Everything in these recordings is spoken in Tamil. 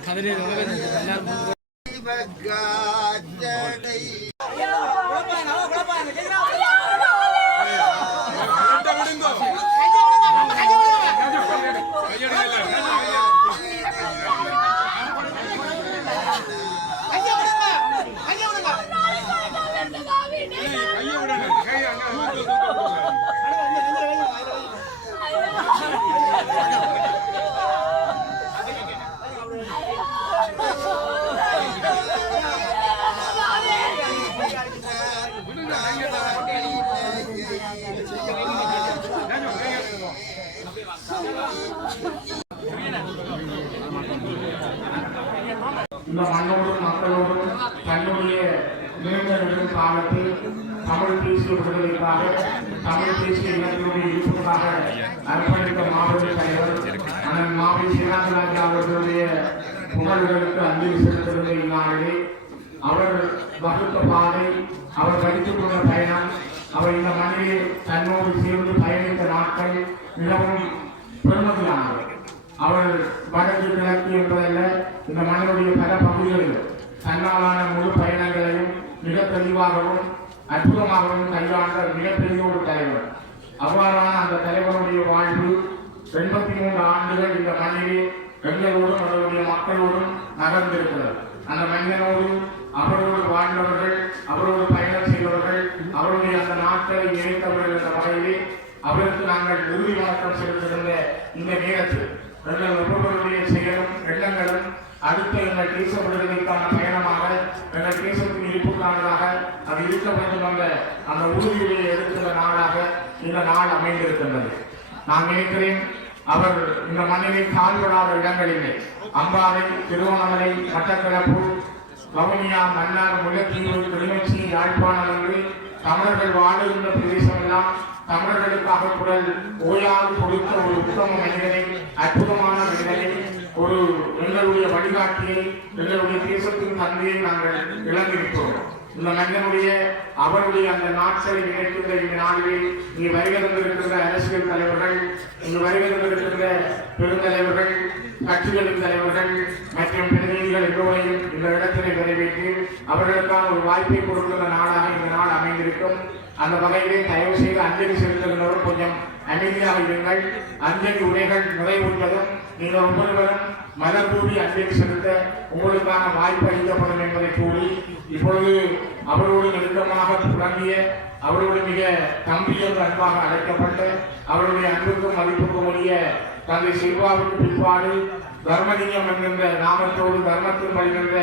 கதிரை எல்லாரும் இந்த மண்ணோடும் மக்களோடும் தன்னுடைய நிகழ்ந்தவர்கள் காலத்தில் தமிழ் தேசிய விடுதலைக்காக தமிழ் தேசிய இனத்தினுடைய இருப்புக்காக அர்ப்பணித்த மாவட்ட தலைவர் அண்ணன் மாவை சீராஜராஜா அவர்களுடைய புகழ்களுக்கு அஞ்சலி செலுத்திருந்த இந்நாளிலே அவர் வகுத்த பாதை அவர் படித்துக் கொண்ட பயணம் அவர் இந்த மண்ணிலே தன்னோடு சேர்ந்து பயணித்த நாட்கள் மிகவும் பெருமதியானவர் அவர் வடக்கு கிழக்கு என்பதல்ல இந்த மண்ணினுடைய பல பகுதிகளில் தன்னாலான முழு பயணங்களையும் மிக தெளிவாகவும் அற்புதமாகவும் கையாண்ட மிகப்பெரிய ஒரு தலைவர். அவ்வாறான அந்த தலைவருடைய வாழ்வு எண்பத்தி மூன்று ஆண்டுகள் இந்த மண்ணிலே எங்களோடும் அவருடைய மக்களோடும் நகர்ந்திருக்கிறார் அந்த மனிதனோடு அவரோடு வாழ்ந்தவர்கள் அவரோடு பயணம் செய்தவர்கள் அவருடைய அந்த நாட்களை இணைத்தவர்கள் என்ற வகையிலே அவருக்கு நாங்கள் இறுதி வணக்கம் செலுத்திருந்த இந்த நேரத்தில் எங்கள் ஒவ்வொருவருடைய செயலும் எண்ணங்களும் அடுத்த எங்கள் தேச விடுதலைக்கான பயணமாக எங்கள் தேசத்தின் இருப்புக்கானதாக அது இருக்க வேண்டும் என்ற அந்த உறுதியை எடுத்துள்ள நாளாக இந்த நாள் அமைந்திருக்கின்றது. நான் நினைக்கிறேன் அவர் இந்த மண்ணிலே கால்படாத இடங்களிலே அம்பாறை திருவண்ணாமலை மட்டக்களப்பு வவுனியா மன்னார் முல்லைத்தீவு கிளிநொச்சி யாழ்ப்பாணம் என்று தமிழர்கள் வாழுகின்ற பிரதேசமெல்லாம் தமிழர்களுக்காக குரல் ஓயாது கொடுத்த ஒரு உத்தம மனிதனை அற்புதமான மனிதனை ஒரு எங்களுடைய வழிகாட்டியை எங்களுடைய தேசத்தின் தந்தையை நாங்கள் இழந்திருக்கிறோம். இந்த மன்னனுடைய அவருடைய அந்த நாட்களை நினைக்கின்ற இந்த நாளிலே இங்கு வருகை தந்திருக்கின்ற அரசியல் தலைவர்கள் இங்கு வருகை தந்திருக்கின்ற பெருந்தலைவர்கள் கட்சிகளின் தலைவர்கள் மற்றும் பிரதிநிதிகள் எல்லோரையும் இந்த இடத்திலே நிறைவேற்றி அவர்களுக்கான ஒரு வாய்ப்பை கொடுக்கின்ற நாளாக இந்த நாள் அமைந்திருக்கும் அந்த வகையிலே தயவு செய்து அஞ்சலி செலுத்துகின்றவர் கொஞ்சம் அமைதியாக இருங்கள். அஞ்சலி உரைகள் நிறைவுற்றதும் நீங்கள் ஒவ்வொருவரும் மலர் கூடி அஞ்சலி செலுத்த உங்களுக்கான வாய்ப்பு அளிக்கப்படும் என்பதை கூறி இப்பொழுது அவரோடு நெருக்கமாக தொடங்கிய அவரோடு மிக தம்பி என்று அன்பாக அழைக்கப்பட்டு அவருடைய அன்புக்கும் மதிப்புக்கும் உரிய தந்தை சில்வாவுக்கு பிற்பாடு தர்மலிங்கம் என்கின்ற நாமத்தோடு தர்மத்தில் வருகின்ற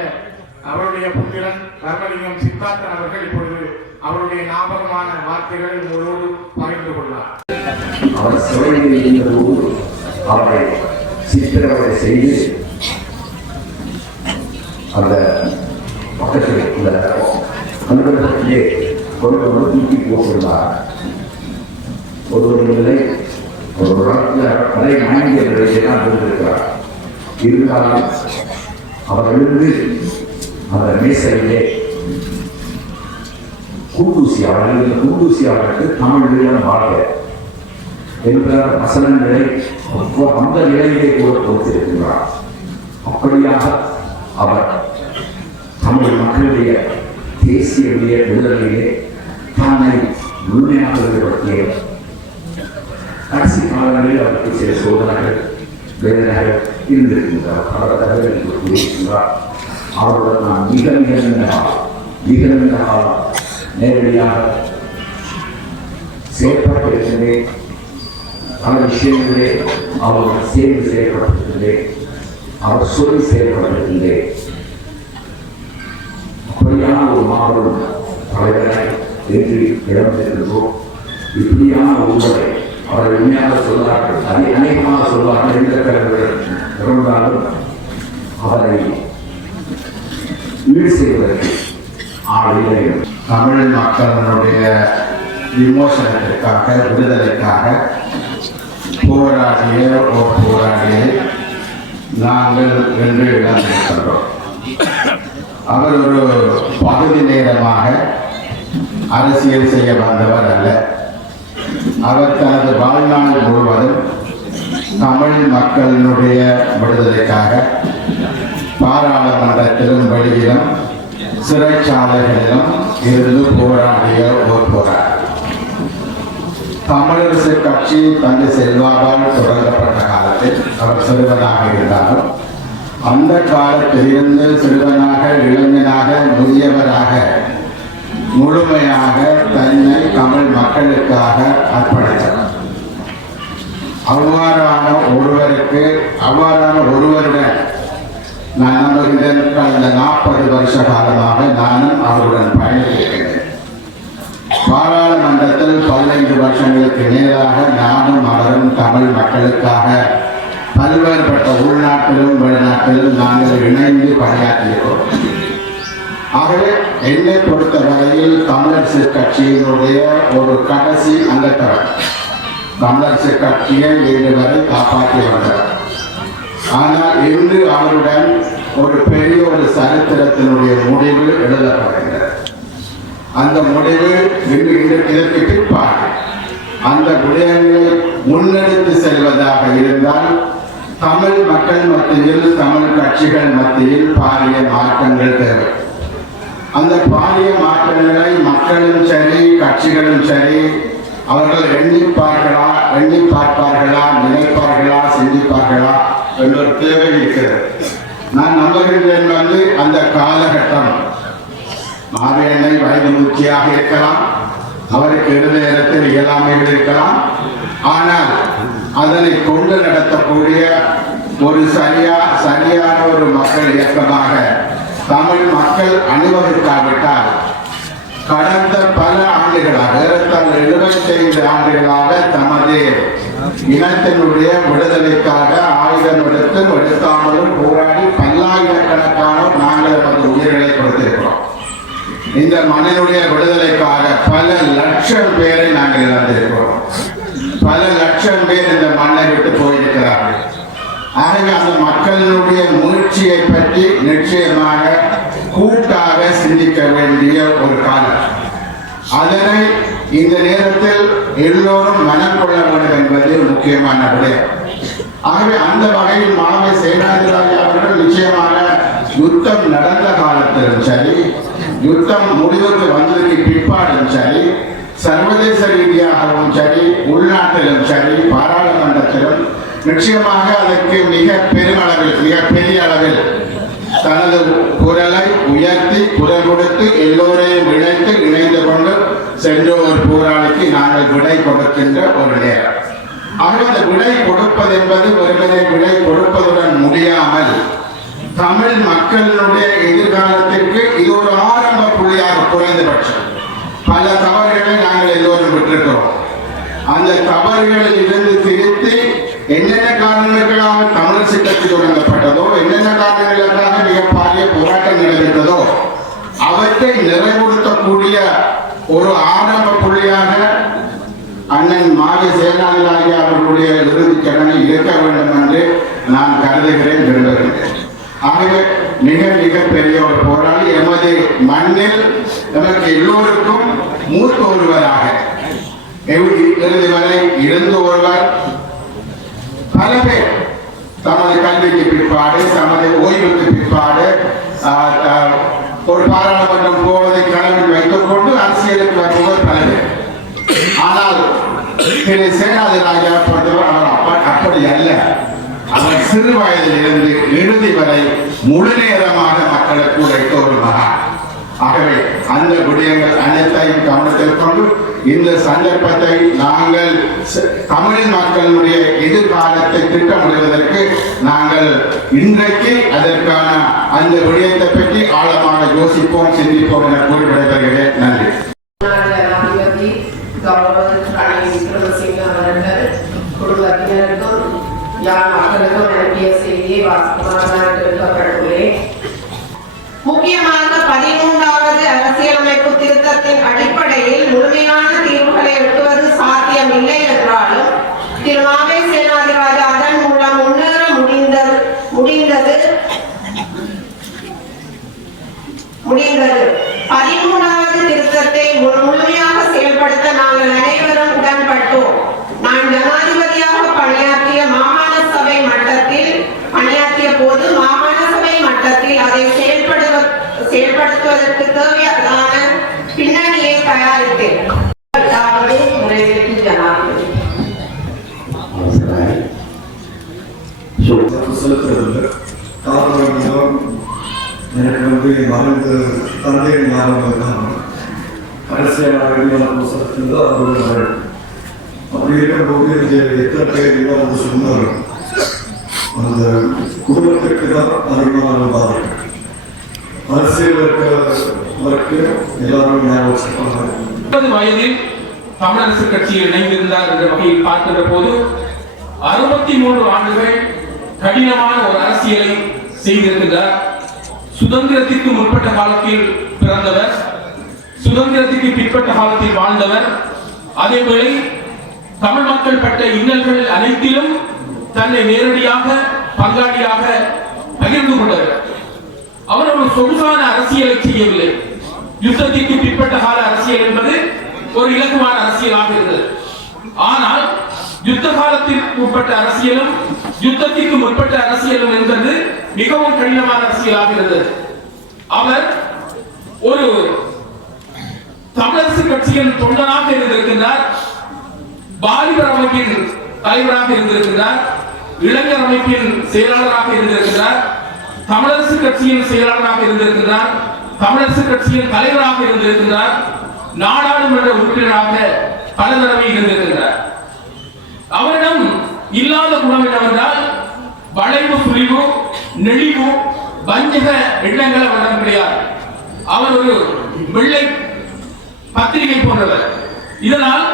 அவருடைய புத்திரன் தர்மலிங்கம் சித்தார்த்தன் அவர்கள் இப்பொழுது அவருடைய ஞாபகமான வார்த்தைகளை உங்களோடு பகிர்ந்து கொள்வார். அவர் சிறையில் இருந்தபோது அவரை சித்திரவதை செய்து அந்த பக்கத்தில் உள்ள அலுவலகத்திலே கொண்டு தூக்கி போட்டுள்ளார் ஒரு நிலை ஒரு வரை மயங்கிய நிலையெல்லாம் இருந்திருக்கிறார் இருந்தாலும் அவர் எழுந்து அந்த மேசையிலே கூட்டூசி அவர்கள் எழுதிய குண்டூசி அவர்களுக்கு தமிழ் வாழ்க. என்ற வசனங்களை ஒவ்வொரு அந்த நிலையிலே கூட கொடுத்திருக்கிறார். அப்படியாக அவர் தமிழ் மக்களுடைய தேசிய விடுதலையிலே தன்னை முழுமையாக ஈடுபடுத்திய கடைசி காலங்களில் அவருக்கு சில சோதனைகள் வேதனைகள் இருந்திருக்கின்றார் பல தகவல்கள் கூறியிருக்கின்றார் அவருடன் நான் மிக மிக மிக மிக காலம் நேரடியாக செயல்பட்டிருக்கின்றேன் பல விஷயங்களே அவர் சேர்ந்து செயல்பட்டிருக்கின்றேன் அவர் சொல்லி செயல்பட்டிருக்கின்றேன் அப்படியான ஒரு மாபெரும் தலைவரை என்று இடம்பெற்றிருந்தோம் இப்படியான உங்களை அவர் உண்மையாக சொல்வார்கள் அதை அநேகமாக சொல்வார்கள் எந்த கருவர்கள் இருந்தாலும் அவரை ஈடு செய்வதற்கு ஆள் இல்லை தமிழ் மக்களினுடைய விமோசனத்திற்காக விடுதலைக்காக போராடிய ஒரு போராடியை நாங்கள் வென்று இழந்திருக்கின்றோம். அவர் ஒரு பகுதி நேரமாக அரசியல் செய்ய வந்தவர் அல்ல. அவர் தனது வாழ்நாள் முழுவதும் தமிழ் மக்களினுடைய விடுதலைக்காக பாராளுமன்றத்திலும் வெளியிலும் சிறைச்சாலைகளிலும் இருந்து போராடிய ஒரு போராடி தமிழரசு கட்சி தந்தை செல்வாவால் தொடங்கப்பட்ட காலத்தில் அவர் சிறுவனாக இருந்தாலும் அந்த காலத்திலிருந்து சிறுவனாக இளைஞனாக முதியவராக முழுமையாக தன்னை தமிழ் மக்களுக்காக அர்ப்பணித்தார் அவ்வாறான ஒருவருக்கு அவ்வாறான ஒருவருடன் நான் நம்புகின்றேன் கடந்த நாற்பது வருஷ காலமாக நானும் அவருடன் பயணித்திருக்கிறேன் பாராளுமன்றத்தில் பதினைந்து வருஷங்களுக்கு மேலாக நானும் அவரும் தமிழ் மக்களுக்காக பல்வேறுபட்ட உள்நாட்டிலும் வெளிநாட்டிலும் நாங்கள் இணைந்து பணியாற்றியிருக்கிறோம் ஆகவே என்னை பொறுத்த பொறுத்தவரையில் தமிழரசு கட்சியினுடைய ஒரு கடைசி அங்கத்தவர் தமிழரசு கட்சியை இதுவரை காப்பாற்றி வந்தவர் ஆனால் இன்று அவருடன் ஒரு பெரிய ஒரு சரித்திரத்தினுடைய முடிவு எழுதப்படுகிறது. அந்த முடிவு இன்று இன்று இதற்கு பிற்பாடு. அந்த விடயங்களை முன்னெடுத்து செல்வதாக இருந்தால் தமிழ் மக்கள் மத்தியில் தமிழ் கட்சிகள் மத்தியில் பாரிய மாற்றங்கள் தேவை. அந்த பாரிய மாற்றங்களை மக்களும் சரி கட்சிகளும் சரி அவர்கள் எண்ணிப்பார்களா எண்ணி பார்ப்பார்களா நினைப்பார்களா சிந்திப்பார்களா என்ற ஒரு தேவை இருக்கிறது. நான் நம்புகின்றேன் வந்து அந்த காலகட்டம். மாவேனை வயது முக்கியாக இருக்கலாம். அவருக்கு இடது நேரத்தில் இயலாமைகள் இருக்கலாம். ஆனால் அதனை கொண்டு நடத்தக்கூடிய ஒரு சரியா சரியான ஒரு மக்கள் இயக்கமாக தமிழ் மக்கள் அணிவகுக்காவிட்டால் கடந்த பல ஆண்டுகளாக ஏறத்தாழ எழுபத்தைந்து ஆண்டுகளாக தமது இனத்தினுடைய விடுதலைக்காக ஆயுதம் எடுத்து எடுக்காமலும் போராடி பல்லாயிரக்கணக்கான நாங்கள் நமது உயிர்களை கொடுத்திருக்கிறோம். இந்த மண்ணினுடைய விடுதலைக்காக பல லட்சம் பேரை நாங்கள் இழந்திருக்கிறோம். பல லட்சம் பேர் இந்த மண்ணை விட்டு போயிருக்கிறார்கள். ஆகவே அந்த மக்களினுடைய முயற்சியை பற்றி நிச்சயமாக கூட்டாக சிந்திக்க வேண்டிய ஒரு காலம். அதனை இந்த நேரத்தில் எல்லோரும் மனம் கொள்ள வேண்டும் என்பது முக்கியமான விடயம். ஆகவே அந்த வகையில் மாணவி சேனாதிராஜி அவர்கள் நிச்சயமாக யுத்தம் நடந்த காலத்திலும் சரி யுத்தம் முடிவுக்கு வந்ததுக்கு பிற்பாடும் சரி சர்வதேச ரீதியாகவும் சரி உள்நாட்டிலும் சரி பாராளுமன்றத்திலும் நிச்சயமாக அதற்கு மிக பெருமளவில் மிக பெரிய அளவில் தனது குரலை உயர்த்தி குரல் கொடுத்து எல்லோரையும் இணைத்து இணைந்து கொண்டு சென்ற ஒரு போராளிக்கு நாங்கள் விடை கொடுக்கின்ற ஒரு நேரம். ஆகவே அந்த விடை கொடுப்பது என்பது ஒருவரை விடை கொடுப்பதுடன் முடியாமல் தமிழ் மக்களினுடைய எதிர்காலத்திற்கு இது ஒரு ஆரம்ப புள்ளியாக குறைந்தபட்சம் பல தவறுகளை நாங்கள் எல்லோரும் விட்டிருக்கிறோம் அந்த தவறுகளில் இருந்து திருத்தி என்னென்ன காரணங்களுக்காக தமிழ் சிட்டத்தை தொடங்கப்பட்டதோ என்னென்ன காரணங்களுக்காக மிக பாரிய போராட்டம் நடைபெற்றதோ அவற்றை நிறைவுறுத்தக்கூடிய ஒரு ஆரம்ப புள்ளியாக அண்ணன் மாவி சேனாதிராஜி அவர்களுடைய இறுதி சடங்கு இருக்க வேண்டும் என்று நான் கருதுகிறேன் விரும்புகிறேன். ஆகவே மிக மிக பெரிய ஒரு போராளி எமது மண்ணில் நமக்கு எல்லோருக்கும் மூத்த ஒருவராக இறுதி வரை இருந்து ஒருவர். பல பேர் தமது கல்விக்கு பிற்பாடு தமது ஓய்வுக்கு பிற்பாடு ஆஹ், ஒரு பாராளுமன்றம் போவதை கனவில் வைத்துக் கொண்டு அரசியலுக்கு வருபவர் தலைவர் ஆனால் திரு சேனாதி ராஜா பொறுத்தவர் அவர் அப்படி அல்ல. அவர் சிறு வயதிலிருந்து இறுதி வரை முழு நேரமாக மக்களுக்கு உழைத்த ஒரு மகான். ஆகவே அந்த விடயங்கள் அனைத்தையும் கவனத்தில் கொண்டு இந்த சந்தர்ப்பத்தை நாங்கள் தமிழ் மக்களுடைய எதிர்காலத்தை திட்டமிடுவதற்கு நாங்கள் இன்றைக்கு அதற்கான அந்த விடயத்தை பற்றி ஆழமாக யோசிப்போம் சிந்திப்போம் என கூறி விடைபெறுகிறேன். நன்றி. தயாரித்தேன் காரணம் எனக்கு வந்து மறந்த தந்தை ஞாபகம் தான். கடைசியாக வெளியான செலுத்துறது அவரோட எத்தனை பேர் இடம் வந்து சொன்னார்? அந்த குடும்பத்திற்கு தான் அதிகமான பாதிப்பு அரசியல் இருக்க அவருக்கு எல்லாரும் முப்பது வயதில் தமிழரசு கட்சியில் இணைந்திருந்தார் என்ற வகையில் பார்க்கின்ற போது அறுபத்தி மூன்று ஆண்டுகள் கடினமான ஒரு அரசியலை செய்திருக்கின்றார். சுதந்திரத்திற்கு முற்பட்ட காலத்தில் பிறந்தவர் சுதந்திரத்திற்கு பிற்பட்ட காலத்தில் வாழ்ந்தவர். அதேவேளை தமிழ் மக்கள் பட்ட இன்னல்கள் அனைத்திலும் தன்னை நேரடியாக பங்காளியாக பகிர்ந்து கொண்டவர். அவர் ஒரு சொகுசான அரசியலை செய்யவில்லை. யுத்தத்திற்கு பிற்பட்ட கால அரசியல் என்பது ஒரு இலக்குவான அரசியலாக இருந்தது. ஆனால் யுத்த காலத்திற்கு உட்பட்ட அரசியலும் யுத்தத்திற்கு முற்பட்ட அரசியலும் என்பது மிகவும் கடினமான அரசியலாக இருந்தது. அவர் ஒரு தமிழரசு கட்சியின் தொண்டனாக இருந்திருக்கின்றார் பாலிபர் அமைப்பின் தலைவராக இருந்திருக்கின்றார் இளைஞர் அமைப்பின் செயலாளராக இருந்திருக்கிறார் தமிழரசு கட்சியின் செயலாளராக இருந்திருக்கிறார் தமிழரசு கட்சியின் தலைவராக இருந்திருக்கிறார். நாடாளுமன்ற உறுப்பினராக பல தடவை இருந்திருக்கிறார். அவரிடம் இல்லாத குணம் என்னவென்றால் வளைவு சுழிவு நெளிவு வஞ்சக எண்ணங்கள் அவரிடம் கிடையாது. அவர் ஒரு வெள்ளை பத்திரிகை போன்றவர். இதனால்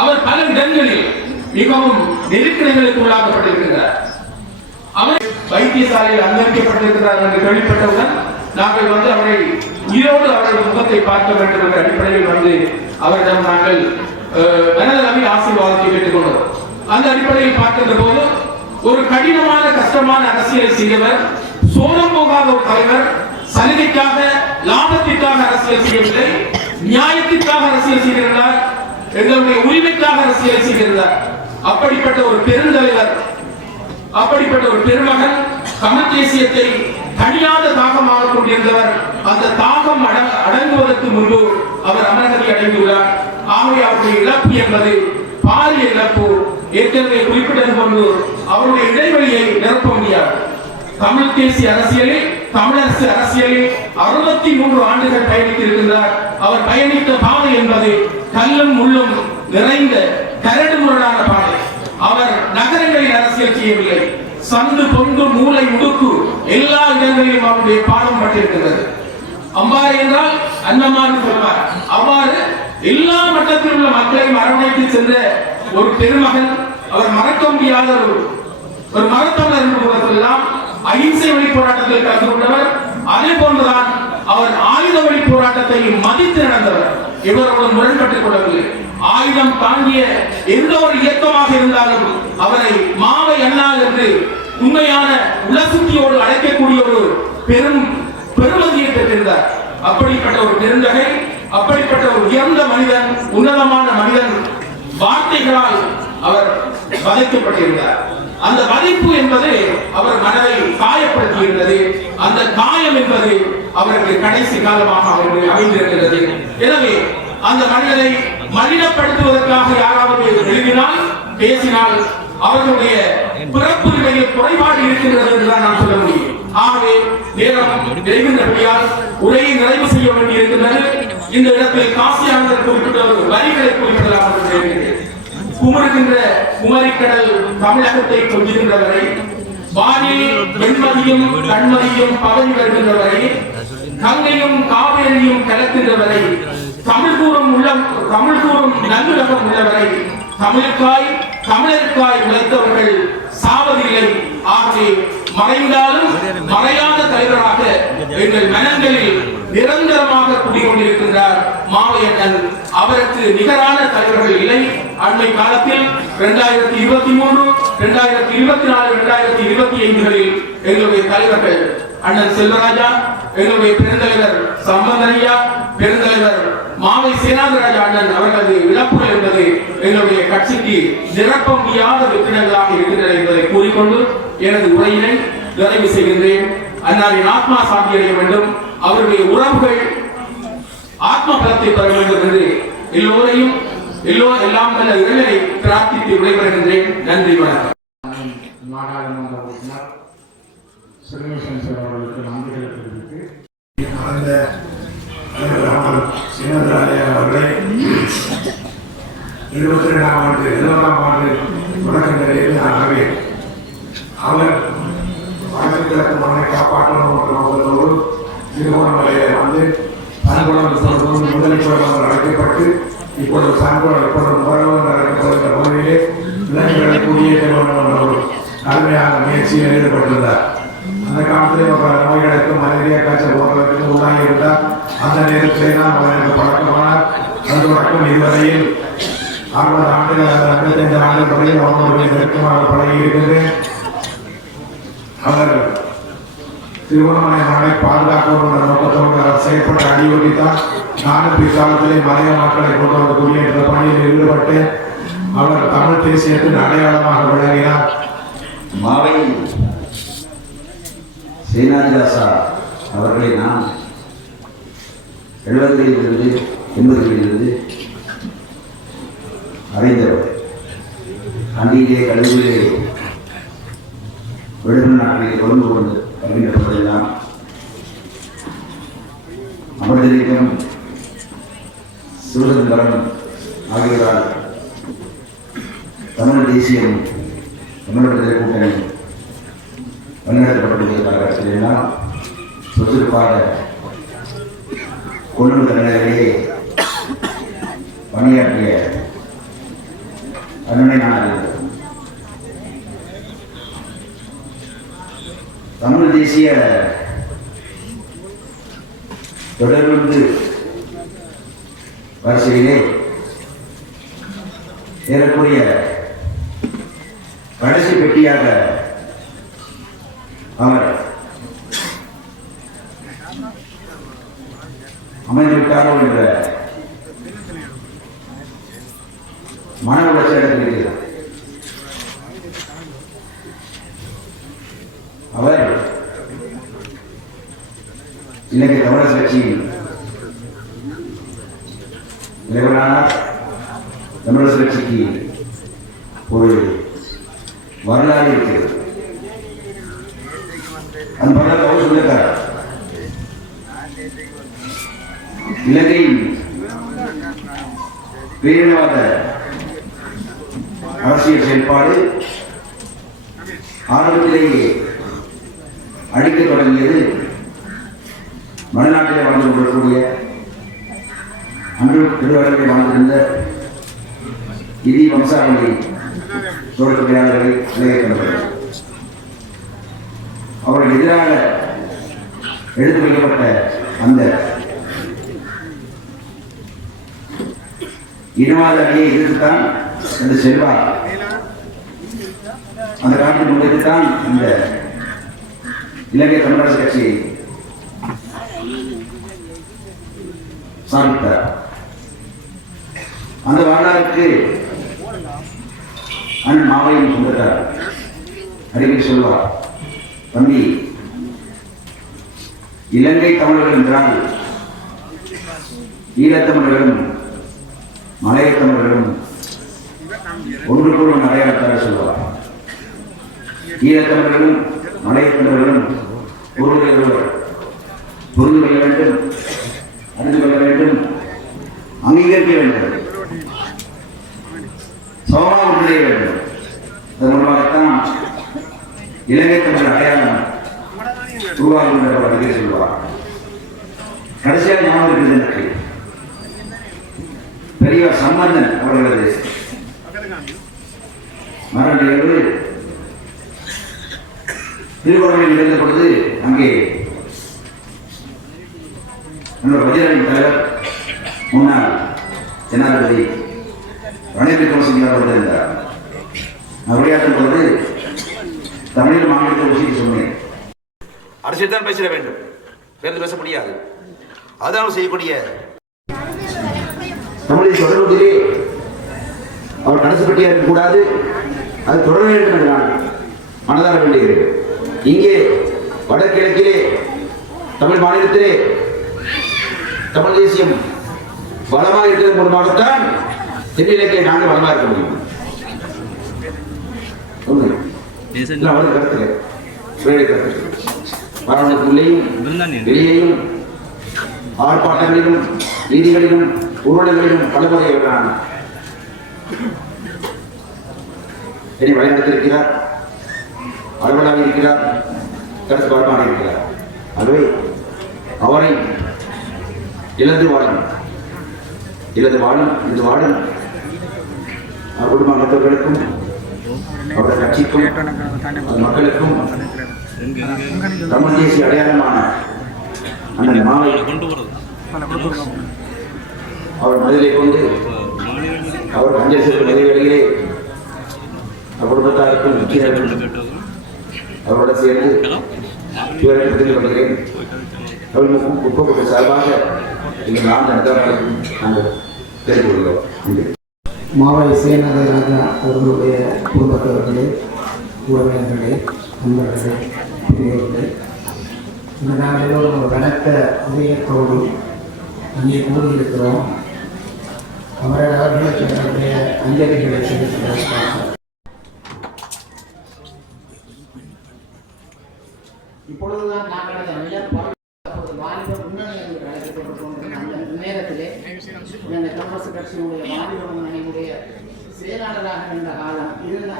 அவர் பல இடங்களில் மிகவும் நெருக்கடிகளுக்கு உள்ளாக்கப்பட்டிருக்கிறார் அவர் வைத்தியசாலையில் அனுமதிக்கப்பட்டிருக்கிறார் என்று கேள்விப்பட்டவுடன் நாங்கள் வந்து அவரை ஈரோடு அவரது முகத்தை பார்க்க வேண்டும் என்ற அடிப்படையில் வந்து அவரிடம் நாங்கள் அஹ், மனதளவில் ஆசீர்வாதத்தை கேட்டுக்கொண்டோம். அந்த அடிப்படையில் பார்க்கின்ற போது ஒரு கடினமான கஷ்டமான அரசியலை செய்தவர் சோரம் போகாத ஒரு தலைவர் சலுகைக்காக லாபத்திற்காக அரசியல் செய்யவில்லை நியாயத்திற்காக அரசியல் செய்திருந்தார் எங்களுடைய உரிமைக்காக அரசியல் செய்திருந்தார். அப்படிப்பட்ட ஒரு பெருந்தலைவர் அப்படிப்பட்ட ஒரு பெருமகன் தமிழ் தேசியத்தை தனியாத தாகமாக கொண்டிருந்தவர் அந்த தாகம் அடங்குவதற்கு முன்பு அவர் அமரகதி அடைந்துள்ளார். ஆகவே அவருடைய இழப்பு என்பது பாரிய இழப்பு ஏற்கனவே குறிப்பிட்டது கொண்டு அவருடைய இடைவெளியை நிரப்ப முடியாது. தமிழ் தேசிய அரசியலில் தமிழரசு அரசியலில் அறுபத்தி மூன்று ஆண்டுகள் பயணித்திருக்கின்றார். அவர் பயணித்த பாதை என்பது கல்லும் முள்ளும் நிறைந்த கரடு முரடான பாதை. அவர் நகரங்களில் அரசியல் செய்யவில்லை. சந்து பொந்து மூளை உடுக்கு எல்லா இடங்களிலும் அவருடைய பாடம் பட்டிருக்கிறது. அவ்வாறு என்றால் அன்னமான் சொல்வார். அவ்வாறு எல்லா மட்டத்தில் உள்ள மக்களையும் அரவணைத்து சென்ற ஒரு பெருமகன் அவர் மறக்க முடியாத ஒரு ஒரு மருத்துவர் என்று கூட அகிம்சை வழி போராட்டத்தில் கலந்து கொண்டவர். அதே போன்றுதான் அவர் ஆயுத வழி போராட்டத்தை மதித்து நடந்தவர். இவரோடு முரண்பட்டுக் கொள்ளவில்லை. ஆயுதம் தாங்கிய எந்த ஒரு இயக்கமாக இருந்தாலும் அவரை மாவை அண்ணா என்று உண்மையான உலசுத்தியோடு அழைக்கக்கூடிய ஒரு பெரும் பெருமதியை பெற்றிருந்தார். அப்படிப்பட்ட ஒரு பெருந்தகை அப்படிப்பட்ட ஒரு உயர்ந்த மனிதன் உன்னதமான மனிதன் வார்த்தைகளால் அவர் வதைக்கப்பட்டிருந்தார். அந்த வதைப்பு என்பது அவர் மனதை காயப்படுத்தியிருந்தது. அந்த காயம் என்பது அவருக்கு கடைசி காலமாக அவருக்கு அமைந்திருக்கிறது. எனவே அந்த மனிதனை மனிதப்படுத்துவதற்காக யாராவது எழுதினால் பேசினால் அவர்களுடைய பிறப்புரிமையில் குறைபாடு இருக்கின்றது என்றுதான் நான் சொல்ல முடியும். ஆகவே நேரம் நெருங்கின்றபடியால் உரையை நிறைவு செய்ய வேண்டியிருக்கின்றது. இந்த இடத்தில் காசியானந்தர் குறிப்பிட்ட ஒரு வரிகளை குறிப்பிடலாம் என்று குமருகின்ற குமரிக்கடல் தமிழகத்தை கொஞ்சுகின்றவரை வானில் வெண்மதியும் கண்மதியும் பகல் வருகின்றவரை கங்கையும் காவேரியும் கலக்கின்றவரை தமிழ் கூறும் உள்ள தமிழ் கூறும் நல்லுலகம் உள்ளவரை தமிழுக்காய் தமிழருக்காய் உழைத்தவர்கள் சாவதில்லை. ஆகவே மறைந்தாலும் மறையாத தலைவராக எங்கள் மனங்களில் நிரந்தரமாக குடிக்கொண்டிருக்கின்றார் மாவையண்ணன் அவருக்கு நிகரான தலைவர்கள் இல்லை. அண்மை காலத்தில் இரண்டாயிரத்தி இருபத்தி மூன்று இரண்டாயிரத்தி இருபத்தி நாலு இரண்டாயிரத்தி இருபத்தி ஐந்துகளில் எங்களுடைய தலைவர்கள் அண்ணன் செல்வராஜா எங்களுடைய பெருந்தலைவர் சம்பந்தனையா பெருந்தலைவர் மாவை சேனாந்தராஜா அண்ணன் அவர்களது இழப்புகள் என்பது எங்களுடைய கட்சிக்கு நிரப்ப முடியாத வெற்றிடங்களாக இருக்கின்றன என்பதை கூறிக்கொண்டு எனது உரையினை நிறைவு செய்கின்றேன். அன்னாரின் ஆத்மா சாந்தி அடைய வேண்டும். அவருடைய உறவுகள் ஆத்ம பலத்தை பெற வேண்டும் என்று எல்லோரையும் எல்லோரும் எல்லாம் நல்ல இறைவனை பிரார்த்தித்து விடைபெறுகின்றேன் நன்றி வணக்கம் நாடாளுமன்ற உறுப்பினர் சிறுமிஷன் சார் அவர்களுக்கு நன்றிகளை தெரிவித்து அந்த சீனராய அவர்களை இருபத்தி ரெண்டாம் ஆண்டு இருபதாம் ஆண்டு தொடக்க நிலையில் ஆகவே அவர் வடக்கு கிழக்கு மண்ணை காப்பாற்றணும் என்ற நோக்கத்தோடு திருவோணமலையில் வந்து பண்புடன் சொல்லும் அழைக்கப்பட்டு இப்பொழுது தன்குளம் இப்பொழுது முதல்வர் நடக்கப்படுகிற பகுதியிலே விலங்குகளை குடியேற்ற அருமையாக என்ற முயற்சியில் ஈடுபட்டிருந்தார். அந்த காலத்திலே பல நோய்களுக்கும் மலேரியா காய்ச்சல் போன்றவர்களுக்கும் உண்டாகி இருந்தார். அந்த நேரத்திலே தான் அவர் எனக்கு பழக்கமானார் அது வழக்கம் இதுவரையில் அறுபது ஆண்டுகள் ஐம்பத்தைந்து ஆண்டுகள் வரையில் அவர்களுடைய நெருக்கமாக பழகி இருக்கின்றேன் அவர் திருவண்ணாமலை மண்ணை பாதுகாக்கணும் நோக்கத்தோடு செயல்பட்டு அடியொட்டித்தான் நானும் பிற்காலத்திலே மலைய மக்களை கொண்டு வந்து என்ற பணியில் ஈடுபட்டு அவர் தமிழ் தேசியத்தின் அடையாளமாக விளங்கினார். மாவை சீனாஜாசா அவர்களை நான் எழுபதுகளிலிருந்து எண்பதுகளிலிருந்து அறிந்தவர். கண்டியிலே கல்வியிலே விடுதலை நாட்டிலே கொழும்பு கொண்டு வருகின்ற போதெல்லாம் அமிர்தலிங்கம் சிவசுந்தரம் ஆகியோரால் தமிழ் தேசியம் தமிழ் கூட்டணி வழிநடத்தப்பட்டுள்ள காலகட்டத்தில் எல்லாம் சொத்திருப்பாக கொள்ளும் தலைநகரிலே பணியாற்றிய அருணை நான் தமிழ் தேசிய தொடர்ந்து வரிசையிலே ஏறக்குரிய கடைசி பெட்டியாக அவர் அமைந்துவிட்டாரோ என்ற மன உளைச்சல் அடைந்திருக்கிறார் அவர் இலங்கை தமிழர் கட்சியின் தலைவரானார் தமிழர் கட்சிக்கு ஒரு வரலாறு இருக்கிறது அந்த அவர் சொல்லியிருக்கார் இலங்கையின் பேரினவாத அரசியல் செயல்பாடு ஆரம்பத்திலேயே அழிக்க தொடங்கியது மலைநாட்டிலே வாழ்ந்து கொண்டிருக்கக்கூடிய அன்று திருவள்ளுவரை வாழ்ந்திருந்த இதி வம்சாவளி தோழர்களாளர்களை இளைய கண்டனர் அவர்கள் எதிராக எடுத்து வைக்கப்பட்ட அந்த இனவாத அணியை எதிர்த்துத்தான் அந்த செல்வார் அந்த காலத்தில் முன்னெடுத்துத்தான் இந்த இலங்கை தமிழரசு கட்சியை சாமித்தார் அந்த வரலாறுக்கு அண்ணன் மாவையும் சொந்தக்கார் அடிக்கடி சொல்வார் தம்பி இலங்கை தமிழர்கள் என்றால் ஈழத்தமிழர்களும் மலைய தமிழர்களும் ஒன்றுக்குள் ஒன்று அடையாளத்தாக சொல்வார் ஈழத்தமிழர்களும் மலைய தமிழர்களும் ஒருவரை ஒருவர் புரிந்து கொள்ள வேண்டும் அறிந்து கொள்ள வேண்டும் அங்கீகரிக்க வேண்டும் சமமாக முன்னேற வேண்டும் அதன் மூலமாகத்தான் இலங்கை தமிழ் அடையாளம் உருவாகும் என்று அவர் அடிக்கடி சொல்வார் கடைசியாக ஞாபகம் இருக்குது எனக்கு பெரியவர் சம்பந்தன் அவர்களது மரண நிகழ்வு திருக்குறளில் இருந்த பொழுது அங்கே என்னோட வஜிரன் தலைவர் முன்னாள் ஜனாதிபதி அவர்கள் இருந்தார் நான் உரையாற்றும் பொழுது தமிழ் மாநிலத்தை விஷயத்தை சொன்னேன். அரசியல் தான் பேசிட வேண்டும். வேறு பேச முடியாது. அதான் செய்யக்கூடிய தமிழை தொடர்வதிலே அவர் கடைசி பெட்டியாக இருக்கக்கூடாது. அது தொடர வேண்டும் என்று நான் மனதார வேண்டுகிறேன். இங்கே வடகிழக்கிலே தமிழ் மாநிலத்திலே தமிழ் தேசியம் பலமாக இருக்கிறது மூலமாகத்தான் தென்னிலங்கை நாங்கள் பலமாக இருக்க முடியும். கருத்துல வேறு கருத்து பிருந்தானி வெளியேயும் ஆர்ப்பாட்டங்களிலும் வீதிகளிலும் ஊர்வலங்களிலும் பலமுறை நான் என்னை வழிநடத்தியிருக்கிறார். அலுவலாக இருக்கிறார். கருத்து பாடமாக இருக்கிறார். ஆகவே அவரை இழந்து வாழும். இழந்து வாழும் இழந்து வாழும் அவர் குடும்ப மற்றவர்களுக்கும் அவருடைய கட்சிக்கும் மக்களுக்கும் தமிழ் தேசிய அடையாளமான அந்த மாலை அவர் மனதிலே கொண்டு அவர் அஞ்சல் செல்லும் மதிவேளையிலே குடும்பத்தாருக்கும் முக்கியர்களுக்கும் அவரோட சேர்ந்து சிவரத்தில் வருகிறேன் அவர்களுக்கும் குப்பக்கூட்ட சார்பாக எங்கள் ஆண்டு நடத்தார்களுக்கும் நாங்கள் தெரிந்து கொள்கிறோம் நன்றி மாவை சேனராஜா அவர்களுடைய குடும்பத்தவர்களே உறவினர்களே நண்பர்களே பெரியவர்களே இந்த நாளிலும் ஒரு வணக்க உதயத்தோடு இங்கே கூடியிருக்கிறோம். அவர்கள் அவர்களுக்கு என்னுடைய அஞ்சலிகளை செலுத்துவதற்காக இப்பொழுதுதான் நாங்கள் அதை நிலம் அப்பொழுது வாலிப முன்னணி என்று அழைக்கப்பட்டு அந்த நேரத்திலே இந்த காங்கிரஸ் கட்சியினுடைய வாலிப முன்னணியினுடைய செயலாளராக இருந்த காலம். இருந்த